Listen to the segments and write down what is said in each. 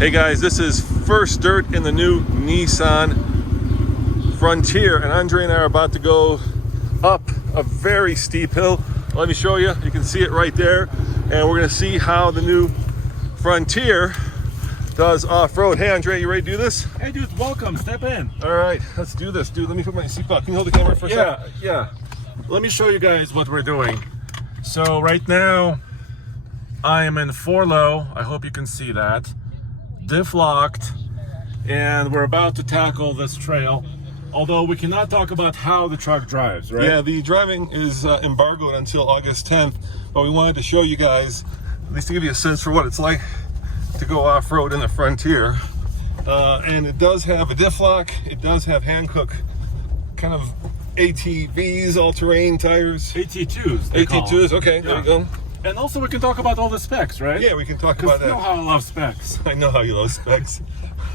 Hey guys, this is first dirt in the new Nissan Frontier, and Andre and I are about to go up a very steep hill. Let me show you. You can see it right there, and we're going to see how the new Frontier does off-road. Hey Andre, you ready to do this? Hey dude, welcome. Step in. All right, let's do this, dude. Let me put my seatbelt. Can you hold the camera for a second? Yeah. Let me show you guys what we're doing. So right now, I am in 4 low. I hope you can see that. Diff locked, and we're about to tackle this trail. Although we cannot talk about how the truck drives, right? Yeah, the driving is embargoed until August 10th, but we wanted to show you guys, at least to give you a sense for what it's like to go off-road in the Frontier. And it does have a diff lock. It does have Hankook kind of ATVs, all-terrain tires. AT2s. AT2s, okay, there we go. And also we can talk about all the specs, right? Yeah, we can talk about that. You know how I love specs. I know how you love specs.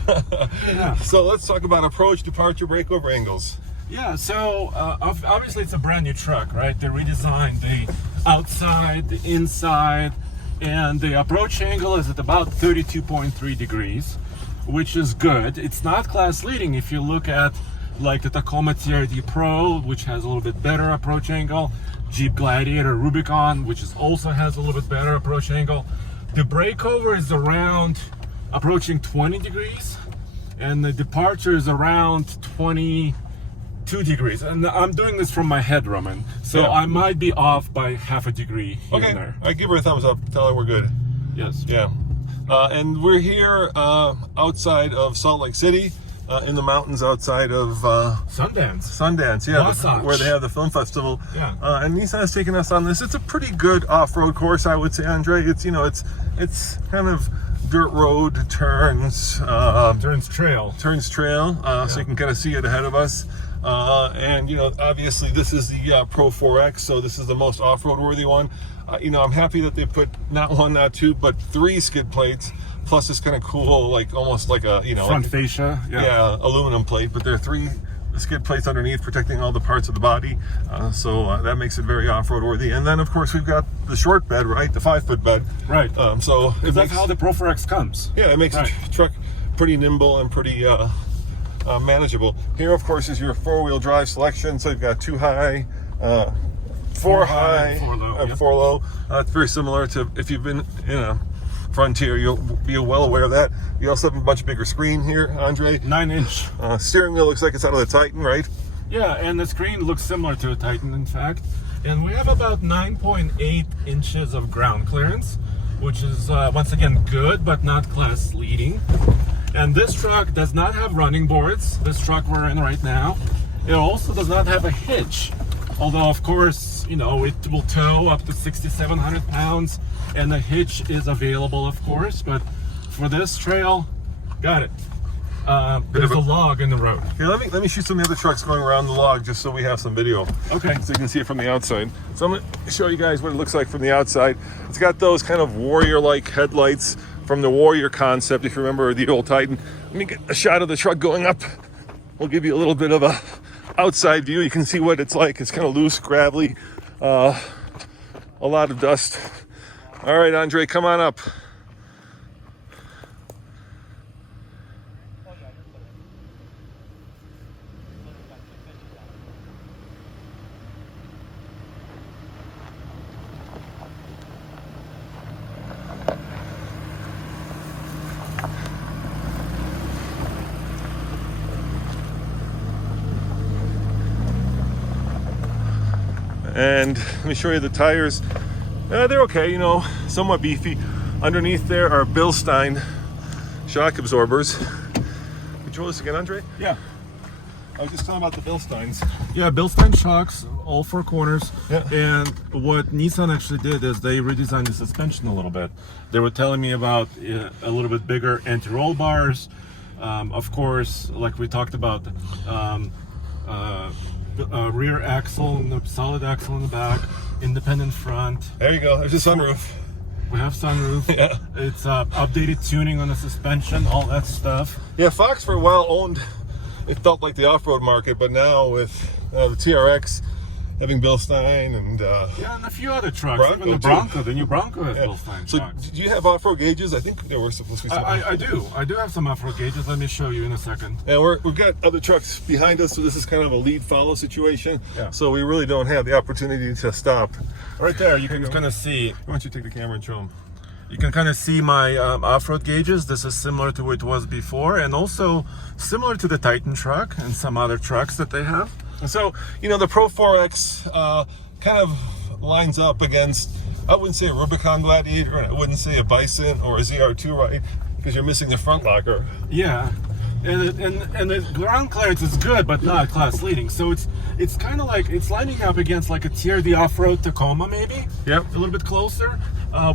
Yeah. So let's talk about approach, departure, breakover angles. Yeah, so obviously it's a brand new truck, right? They redesigned the outside, the inside, and the approach angle is at about 32.3 degrees, which is good. It's not class leading if you look at like the Tacoma TRD Pro, which has a little bit better approach angle, Jeep Gladiator Rubicon, which also has a little bit better approach angle. The breakover is around approaching 20 degrees, and the departure is around 22 degrees. And I'm doing this from my head, Roman, so yeah. I might be off by half a degree here and there. I give her a thumbs up. Tell her we're good. Yes. Yeah. And we're here outside of Salt Lake City. In the mountains outside of Sundance, yeah, where they have the film festival. Yeah. And Nissan has taken us on this. It's a pretty good off-road course, I would say, Andre. It's it's kind of dirt road turns trail, Yeah. so you can kind of see it ahead of us. And obviously this is the Pro-4X, so this is the most off-road worthy one. I'm happy that they put not 1, not 2, but 3 skid plates. Plus this kind of cool, like almost like a front fascia, yeah, aluminum plate, but there are 3 skid plates underneath protecting all the parts of the body, so that makes it very off-road worthy. And then of course we've got the short bed, right, the 5-foot bed, right? So that's how the Pro-4X comes. Yeah, it makes the truck pretty nimble and pretty manageable. Here of course is your 4-wheel drive selection, so you've got 2 high, 4 high, 4 low. It's very similar to if you've been in a Frontier, you'll be well aware of that. You also have a much bigger screen here, Andre. 9-inch. Steering wheel looks like it's out of the Titan, right? Yeah, and the screen looks similar to a Titan, in fact. And we have about 9.8 inches of ground clearance, which is, once again, good, but not class leading. And this truck does not have running boards, this truck we're in right now. It also does not have a hitch. Although, of course, it will tow up to 6,700 pounds, and the hitch is available, of course. But for this trail, got it. There's a log in the road. Here, let me shoot some of the other trucks going around the log, just so we have some video. Okay. So you can see it from the outside. So I'm going to show you guys what it looks like from the outside. It's got those kind of Warrior-like headlights from the Warrior concept, if you remember the old Titan. Let me get a shot of the truck going up. We'll give you a little bit of a outside view. You can see what it's like. It's kind of loose, gravelly, a lot of dust. All right, Andre, come on up. And let me show you the tires. They're okay, somewhat beefy. Underneath there are Bilstein shock absorbers. Control this again, Andre? Yeah. I was just telling about the Bilsteins. Yeah, Bilstein shocks, all 4 corners. Yeah. And what Nissan actually did is they redesigned the suspension a little bit. They were telling me about a little bit bigger anti-roll bars. Of course, like we talked about, rear axle and the solid axle in the back, independent front. There you go. There's a sunroof. We have sunroof. Yeah. It's updated tuning on the suspension, all that stuff. Yeah, Fox for a while owned, it felt like the off-road market, but now with the TRX having Bill Stein and Yeah, and a few other trucks. Bronco, Even the too. Bronco, the new Bronco has Bill Stein So trucks. do you have off-road gauges? I think there were supposed to be some. I do have some off-road gauges. Let me show you in a second. And we've got other trucks behind us, so this is kind of a lead-follow situation. Yeah. So we really don't have the opportunity to stop. Right there, you can kind of see. Why don't you take the camera and show them? You can kind of see my off-road gauges. This is similar to what it was before, and also similar to the Titan truck and some other trucks that they have. And so, you know, the Pro-4X kind of lines up against, I wouldn't say a Rubicon Gladiator, and I wouldn't say a Bison or a ZR2, right? Because you're missing the front locker. Yeah, and the ground clearance is good, but not class leading. So it's kind of like it's lining up against like a TRD off-road Tacoma, maybe. Yep. A little bit closer.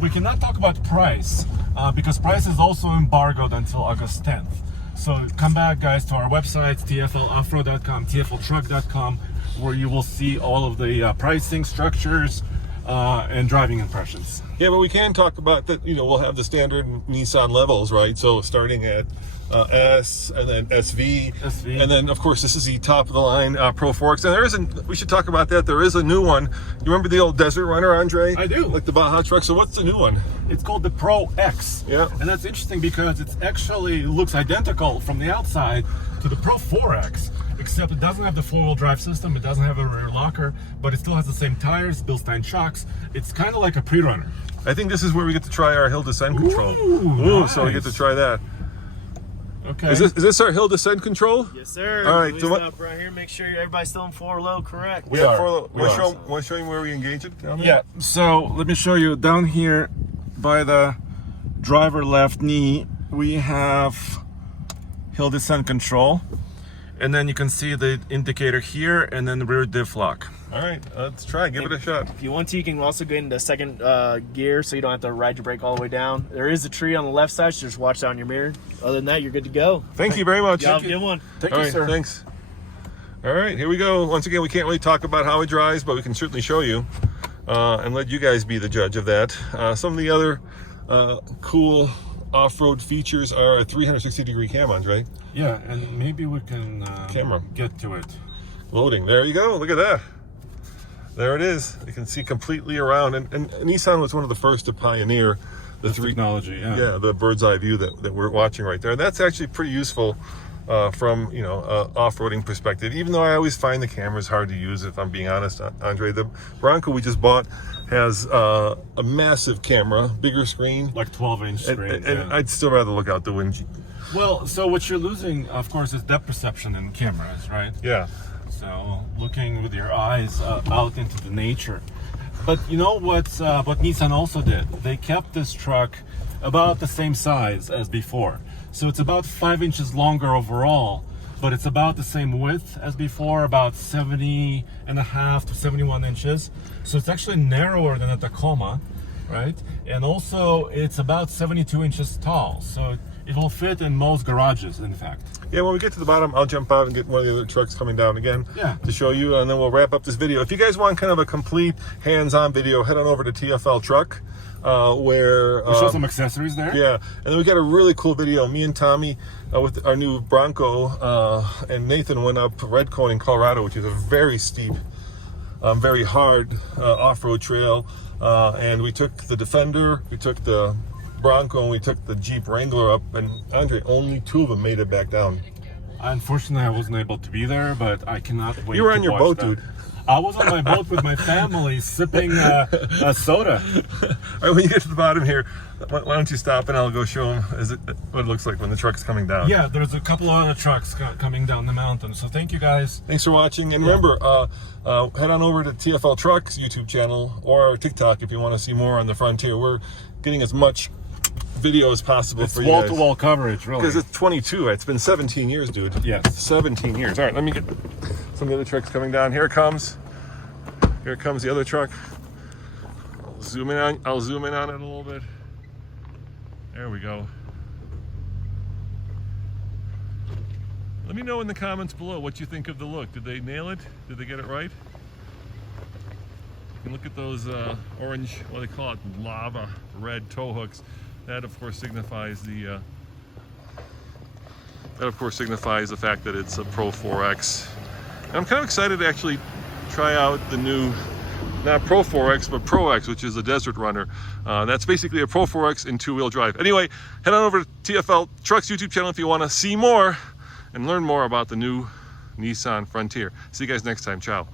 We cannot talk about price because price is also embargoed until August 10th. So come back, guys, to our websites, tfloffroad.com, tfltruck.com, where you will see all of the pricing structures and driving impressions. Yeah, but we can talk about that. You know, we'll have the standard Nissan levels, right? So starting at S and then SV, and then of course this is the top of the line Pro-4X. And there isn't. We should talk about that. There is a new one. You remember the old Desert Runner, Andre? I do. Like the Baja truck. So what's the new one? It's called the Pro-X. Yeah. And that's interesting because it actually looks identical from the outside to the Pro-4X, except it doesn't have the four-wheel drive system, it doesn't have a rear locker, but it still has the same tires, Bill Stein shocks. It's kind of like a pre-runner. I think this is where we get to try our hill descent control. Ooh, So we get to try that. Okay. Is this our hill descent control? Yes, sir. All right, Please so what- stop right here. Make sure everybody's still in 4-low, correct? We are. Want We to are. show you where we engage it down there? Yeah, so let me show you down here by the driver left knee, we have hill descent control. And then you can see the indicator here and then the rear diff lock. All right, let's try. Give it a shot. If you want to, you can also go into second gear so you don't have to ride your brake all the way down. There is a tree on the left side, so just watch that on your mirror. Other than that, you're good to go. Thank you very much. Y'all have a good one. Thank All you, right, sir. thanks. All right, here we go. Once again, we can't really talk about how it drives, but we can certainly show you and let you guys be the judge of that. Some of the other cool off-road features are a 360-degree cam, Andre. Yeah, and maybe we can Camera. get to it. Loading. There you go. Look at that. There it is. You can see completely around. And Nissan was one of the first to pioneer the Technology, yeah, the bird's eye view that we're watching right there. And that's actually pretty useful from, you know, off-roading perspective, even though I always find the cameras hard to use, if I'm being honest, Andre. The Bronco we just bought has a massive camera, bigger screen. Like 12-inch screen. And I'd still rather look out the windshield. Well, so what you're losing, of course, is depth perception in cameras, right? Yeah. So looking with your eyes out into the nature. But you know what Nissan also did? They kept this truck about the same size as before. So it's about 5 inches longer overall, but it's about the same width as before, about 70.5 to 71 inches. So it's actually narrower than a Tacoma, right? And also it's about 72 inches tall. So it will fit in most garages, in fact. Yeah, when we get to the bottom, I'll jump out and get one of the other trucks coming down again to show you, and then we'll wrap up this video. If you guys want kind of a complete hands-on video, head on over to TFL Truck, where... We show some accessories there. Yeah, and then we got a really cool video. Me and Tommy with our new Bronco, and Nathan went up Red Cone in Colorado, which is a very steep, very hard off-road trail, and we took the Defender, we took the Bronco, and we took the Jeep Wrangler up, and Andre, only 2 of them made it back down. Unfortunately, I wasn't able to be there, but I cannot wait. You were on to your watch boat, that. dude. I was on my boat with my family sipping a soda. All right, when you get to the bottom here, why don't you stop and I'll go show them what it looks like when the truck's coming down. Yeah, there's a couple of other trucks coming down the mountain. So thank you guys. Thanks for watching, and remember, head on over to TFL Truck's YouTube channel or our TikTok if you want to see more on the Frontier. We're getting as much video as possible It's for you guys. wall-to-wall coverage, really. Because it's 22, right? It's been 17 years, dude. Yes. 17 years. All right, let me get some of the other trucks coming down. Here it comes. Here comes the other truck. I'll zoom in on it a little bit. There we go. Let me know in the comments below what you think of the look. Did they nail it? Did they get it right? You can look at those orange, what do they call it, lava red tow hooks. That of course signifies the fact that it's a Pro-4X. And I'm kind of excited to actually try out the new, not Pro-4X, but Pro-X, which is a desert runner. That's basically a Pro-4X in two-wheel drive. Anyway, head on over to TFL Trucks YouTube channel if you want to see more and learn more about the new Nissan Frontier. See you guys next time. Ciao.